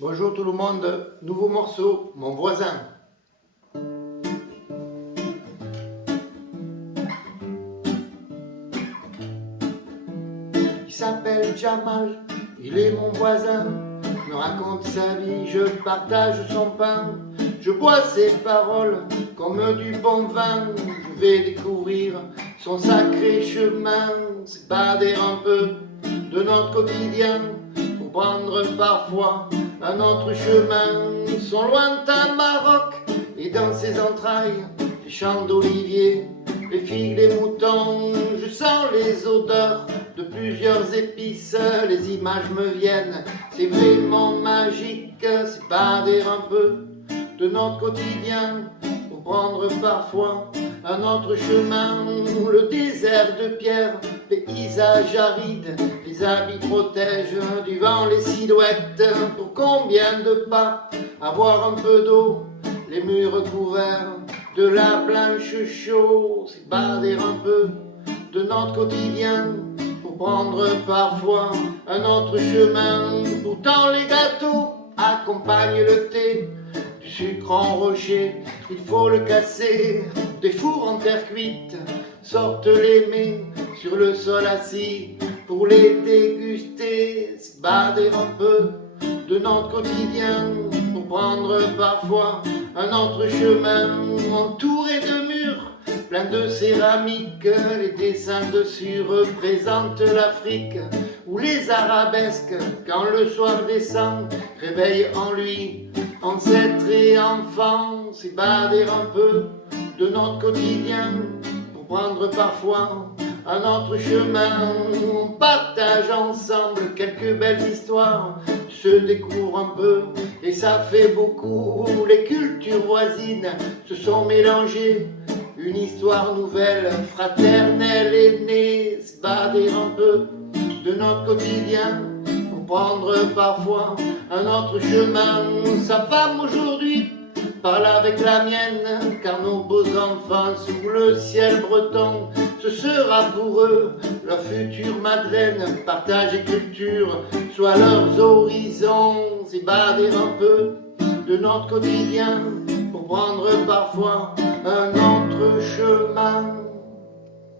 Bonjour tout le monde, nouveau morceau, mon voisin. Il s'appelle Jamal, il est mon voisin, me raconte sa vie, je partage son pain. Je bois ses paroles comme du bon vin, je vais découvrir son sacré chemin, s'évader un peu de notre quotidien, pour prendre parfois un autre chemin. Son lointain Maroc et dans ses entrailles, les champs d'olivier, les figues, les moutons. Je sens les odeurs de plusieurs épices, les images me viennent, c'est vraiment magique, s'évader un peu de notre quotidien pour prendre parfois un autre chemin. Le désert de pierre, paysage aride, les habits protègent du vent les silhouettes. Pour combien de pas avoir un peu d'eau, les murs couverts de la blanche chaux, s'évader un peu de notre quotidien pour prendre parfois un autre chemin. Pourtant les gâteaux accompagnent le thé, du sucre en rocher, il faut le casser. Des fours en terre cuite sortent les mets sur le sol assis pour les déguster, s'évader un peu de notre quotidien pour prendre parfois un autre chemin. Entouré de murs plein de céramique, les dessins dessus représentent l'Afrique, ou les arabesques quand le soir descend réveille en lui ancêtre et enfant. S'évader un peu de notre quotidien pour prendre parfois un autre chemin. On partage ensemble quelques belles histoires, se découvre un peu et ça fait beaucoup. Les cultures voisines se sont mélangées, une histoire nouvelle, fraternelle est née. S'évader un peu de notre quotidien pour prendre parfois un autre chemin. Sa femme aujourd'hui parle avec la mienne, car nos beaux enfants sous le ciel breton, ce sera pour eux leur future Madeleine. Partage et culture soient leurs horizons. S'évader un peu de notre quotidien pour prendre parfois un autre chemin.